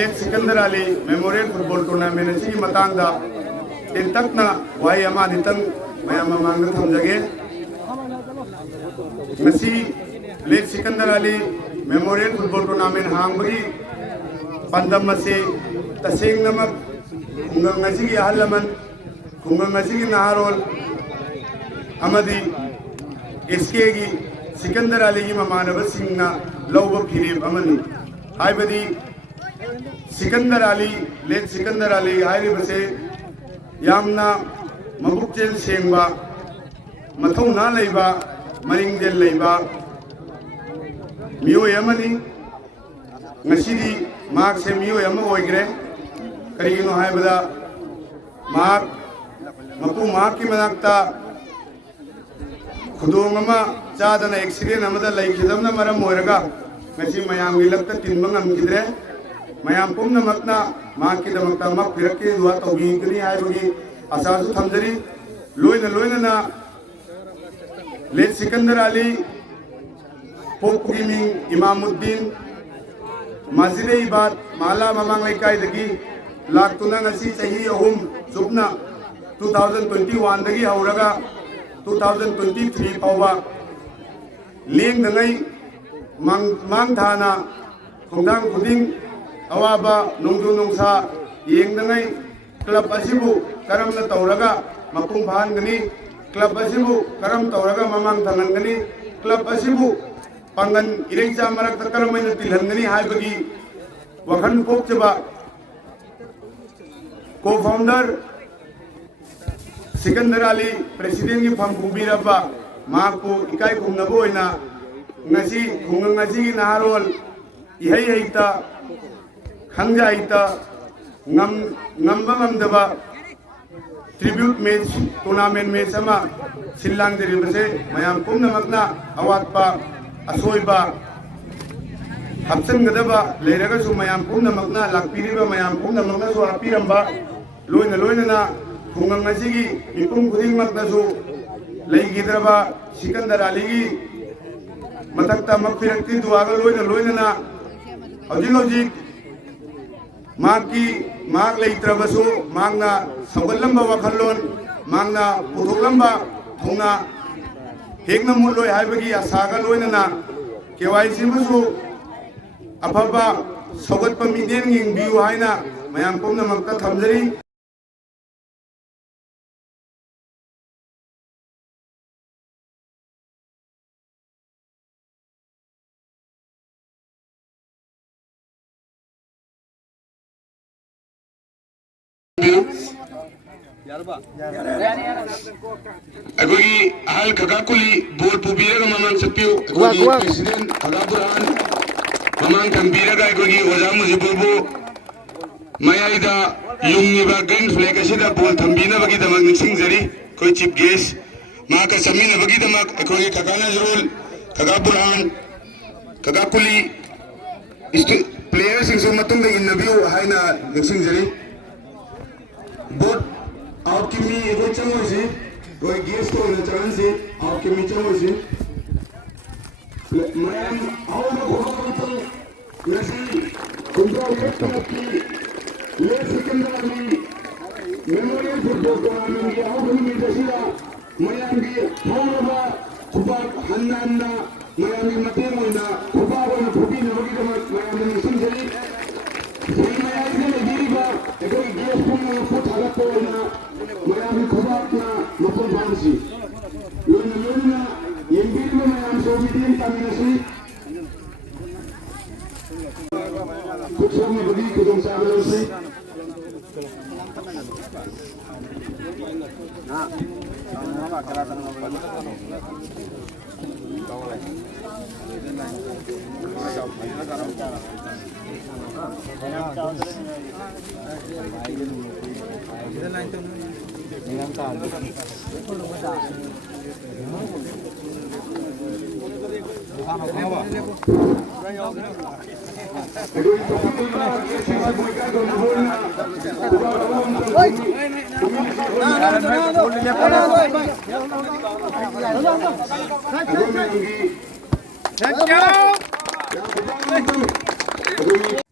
Late Sikandar Ali memorial football tournament की मतांगदा इंतकना वाई अमा नितंग मयाम मांग थमजगे मसी late Sikandar Ali memorial football tournament हांगबगी पंदम मसे तसेंग नमक खुंगंग मसी की अहलमन खुंगंग मसी की नहारोल अमदी इसके की सिकंदर अली की ममानब सिंगना लौब फिरीब अमनी हाइबदी सिकंदर अली लेट सिकंदर अली हाइबसे यामना मबुकचेल सेंबा मथौना लेबा मरिंगजेल लेबा मियो यमनी ngasidi mak se miyo yama oigre karigino haibada mak mapu mak ki manakta khudong ama chadana accident amada laikhidamna maram oiraga ngasi mayam gilakta tinba ngamkidre mayam pumna makna mak ki damakta mak pirakke duwa tawbingkani haibagi asasu thamjari loina na let sikandar ali pokgiming imamuddin Masjid Ibad Mala Mamang Laikai dagi laktuna ngasi sahi ahum subna 2021 dagi hauraga 2023 pawa leng dangai mang thana khongdang khuding awaba nongdu nongsa yeng dangai club asibu karamna tauraga mapung phan gani club asibu karam tauraga mamang thangan gani club asibu पंगन इरेंचा मरक तकर मैंने तिलहंगनी हाइबगी वखन पोक्चबा को founder Sikandar Ali president की फम कुबीरबा मां को इकाई खुंगबो होइना ngasi khungang ngasi की नारोल इहै हैता खंजा हैता ngamba tribute match tournament match अमा सिल्लांग देरिबसे मयाम पुनमकना अवातपा असोइबा हप्चनगदबा लेरगसु मयाम पुनमकना लाक्पिरिबा मयाम पुनमकना सो हापिरंबा लोइना खुंगंग असिगी मिपुम खुदिंगमकदसु लेगिद्रबा सिकंदर अली की मथक्ता मकपिरक्ति दुआगा लोइना हौजिक माक लेत्रबसु मांगना सौगलंबा वखलोन मांगना पुथोलंबा थौना हेगना मुलोय हाइबगी आसागा लोइना केवाईसी मसु अफबा सौगतपा मिदेन यिंगबियु हाइना मयाम पुनमकता थमजरी अगोगी हाल खगाकुली बोल पुबीरगा ममान सपियो अगोगी प्रेसिडेंट खगापुरान ममान कंबीरगा अगोगी ओजा मुजिबुबु मयाइदा युंगनिबा ग्रीन फ्लैग असिदा बोल थंबीनबगी दमक निसिंगजरी कोई चीफ गेस्ट माका समीनबगी दमक अगोगी खगाना जरूल खगापुरान खगाकुली प्लेयर्स सिंगसु मतुंग इनबियो हाइना निसिंगजरी बोट आपकी मी एगो चमोसी कोई गेस्ट को न चांस है आपकी मी चमोसी मैं आओ ना घोड़ा नसी कुंडा की ले Sikandar Ali memorial football tournament के आओ भी दसिला मयामी होगा खुबा हन्ना मयामी मते मोइना खुबा वन फुटी नबगी दम मयामी निसिंजरी मयामी ने गिरीबा एगो गेस्ट को न पोथागा कोना मयामी खुबातना मपन भांसी लोना यंबीर में मयाम सोवियन तामिनसी कुछ में बड़ी कुदम सागरोसी हां हम करा सन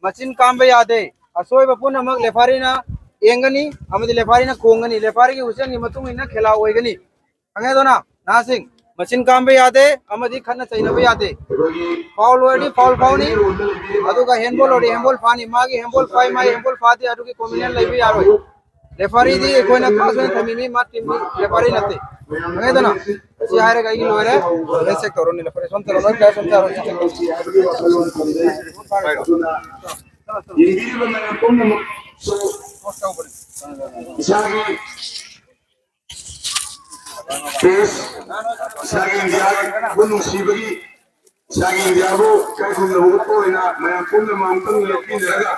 मशीन काम पे याद है। असोय बपुन अमक लेफारी ना एंगनी अमदी लेफारी ना कोंगनी लेफारी की हुसैन की मतुंग इना खेला होएगनी अंगे दो ना नासिंग मशीन काम पे यादे अमदी खन्ना चाहिए पे यादे फाउल ओडी फाउल फाउनी अदुगा हैंडबॉल ओडी हैंडबॉल फानी मागी हैंडबॉल फाई माई हैंडबॉल फाती अदुगी कॉम्बिनेशन लई भी यारो रेफरी दी कोई ना खास में थमी में मार टीम रेफरी नते अंगे दो ना सी हारे गई लोरे ऐसे करो ने रेफरी सोम तरो क्या सोम तारो ꯌꯦꯡꯕꯤꯔꯤꯕ ꯃꯌꯥꯝ ꯄꯨꯝꯅꯃꯛꯁꯨ ꯏꯁꯥꯒꯤ ꯄꯦꯁ ꯏꯁꯥꯒꯤ ꯏꯟꯗꯤꯌꯥꯕꯨ ꯅꯨꯡꯁꯤꯕꯒꯤ ꯏꯁꯥꯒꯤ ꯏꯟꯗꯤꯌꯥꯕꯨ ꯀꯩꯒꯨꯝꯅꯕ ꯎꯠꯄ ꯑꯣꯏꯅ ꯃꯌꯥꯝ ꯄꯨꯝꯅꯃꯛ ꯑꯃꯨꯛꯇꯪ ꯂꯦꯞꯄꯤꯟꯅꯔꯒ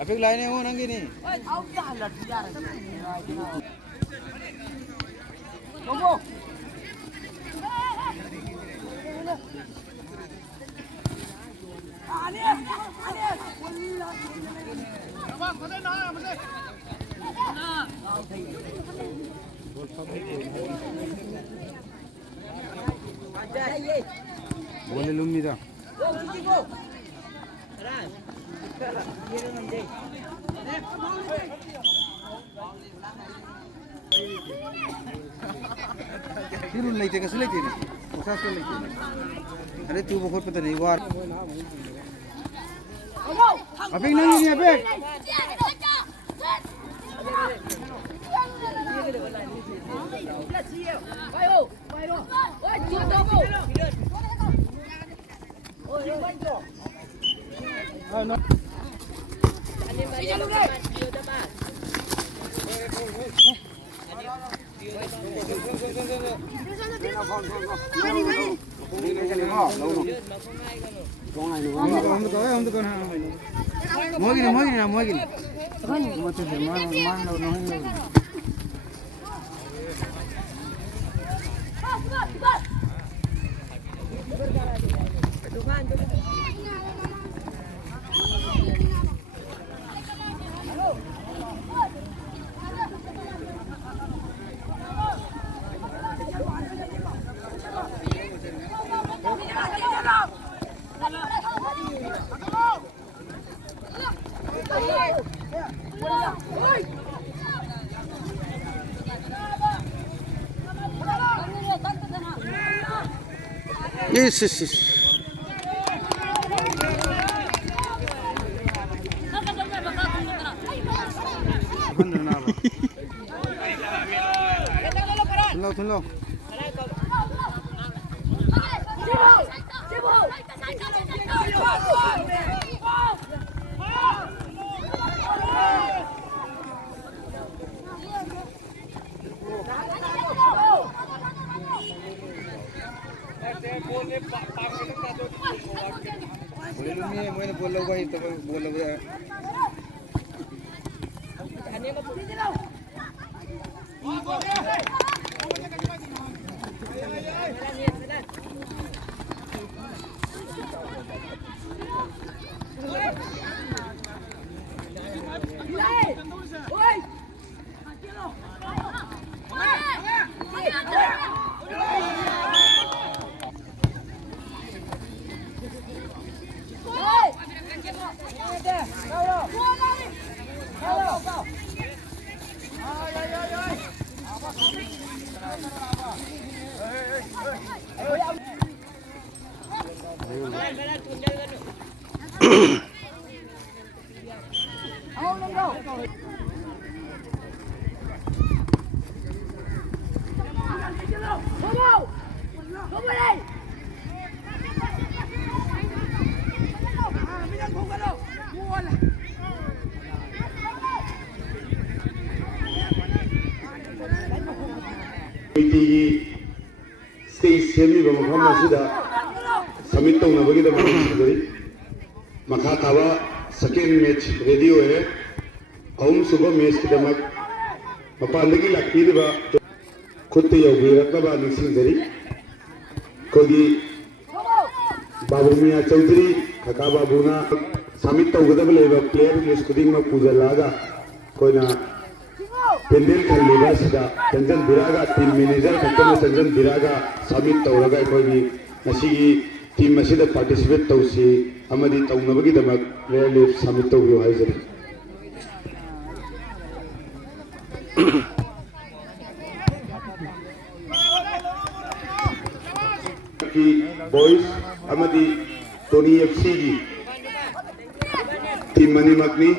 अभी लाइने हो नंगी नहीं बोले लूंगी था फिर उन लेते कैसे लेते हैं उसा से लेते हैं अरे तू बहुत पता नहीं वार अबे नहीं अबे Yes, yes, yes. Thun lo. Boleh bola bayi tu bola bola. stage semi ba mafam asida submit tawna da mari makha taba second match ready hoye ahum suba match kidamak mapandagi lakti ba खुद यौबीरक्नबा निसिंजरी कोगी बाबू मियाँ Chaudhary खका बाबूना summit तौगदब लेबा player list खुदिंग में पुजलागा कोइना पेंडल खलीबा सिदा Sanjan बिरागा team manager खतम संजन बिरागा submit तौरगा कोगी नसीगी टीम मसीदा पार्टिसिपेट तौसी अमदी तौनबगी दमक प्लेयर लिस्ट समिट तौबियो हाइजरी की बॉयज अमदी टोनी एफसी की टीम मनी मकनी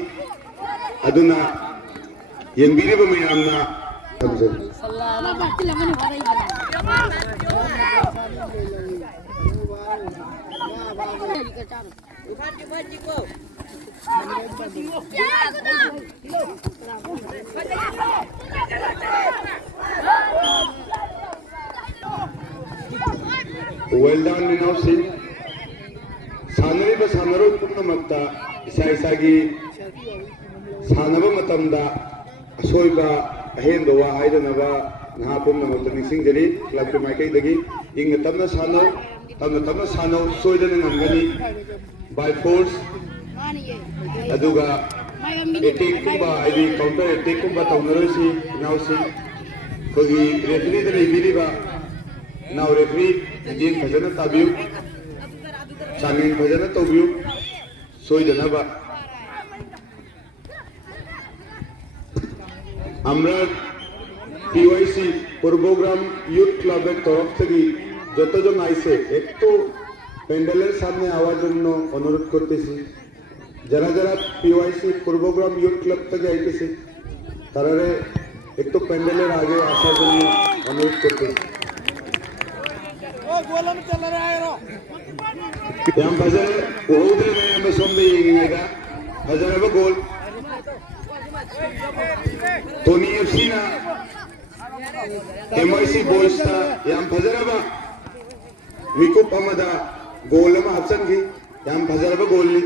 अदुना यंगबीरीब मयामना तमजर Well done, Rinav Singh. Sanari ba sanaro punna magta isa isa gi sanaba matamda asoi ba ahen do wa haida na ba na punna magta nising jari club ke mai kai dagi ing tamna sano soida na ngani by force aduga attack kumba id counter attack kumba tawnaro si Rinav Singh kogi referee da lebiri ba now referee दिन फजना ताबियु चामिन फजना तोबियु सोई जनबा हमरा PYC programme youth club एक तरफ থেকে যত জন আইছে একটু প্যান্ডেলের সামনে আওয়ার জন্য অনুরোধ করতেছি যারা যারা পীওয়াইসি প্रोग्राम यूथ क्लब থেকে আইতেছে তারারে একটু প্যান্ডেলের আগে আসার জন্য অনুরোধ করতেছি yang bazar uudre mein am sombe yinga bazar ba goal Tony FC na MIC boys ta yang bazar ba Miku Pamada goal ma hapsan gi yang bazar ba goal ni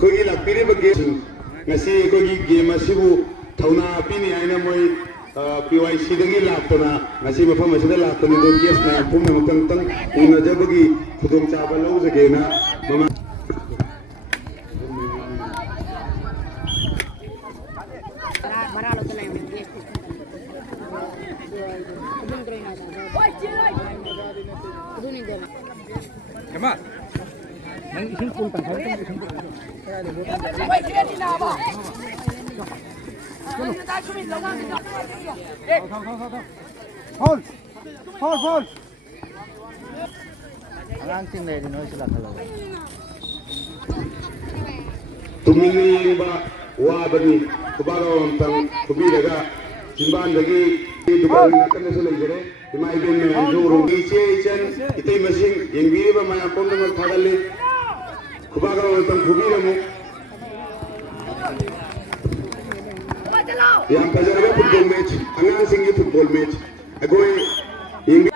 कोई लपीरे बगे ngasi कोई game असिबु थौना पिनि आइना मोय PYC दगी लाक्तना ngasi मफम असिदा लाक्तनि दो guess ना पुम मकंग तंग उना जबगी खुदोंग चाबा लौ जगेना mama बरा लो तले Kema nang ising pun tang hari tang ising pun Fall. Angang sing le dino sila kalau. Tumili ba wa bani kubaro tang kubiraga simban lagi dukan nakan na sila jere imai ben me anjuru iche ichen itay masing yengbiri ba maya pon na thadali kubaro tang kubiramu yang kajaraga football match angang singi football match agoi yengi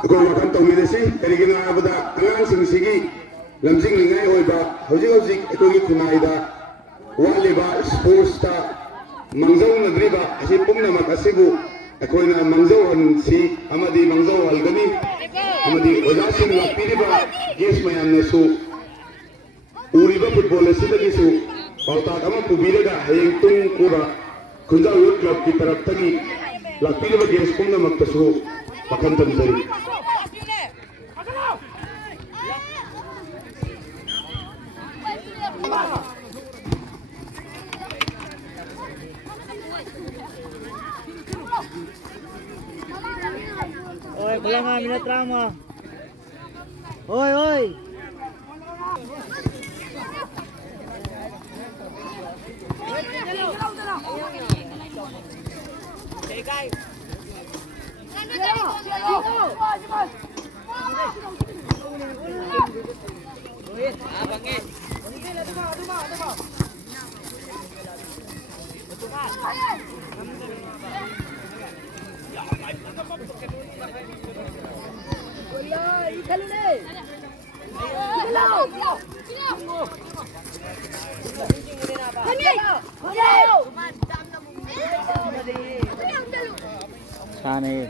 agoi wakan tawmidasi karigina abada angang sing sigi lamjing lingai oiba hojik ekoi kunaida waliba sports ta mangzau nadriba asi pumna makasibu akoina mangzau han si amadi mangzau algani amadi ojasin lapiriba yes mayam nasu uriba football asidagi su pauta kama pubiraga hayeng tung kura kunjau youth club ki taraf tagi lapiriba yes pumna maktasu pakantam jari Oi, pulang ah, minat drama. Oi. छान आहे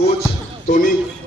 Coach Tony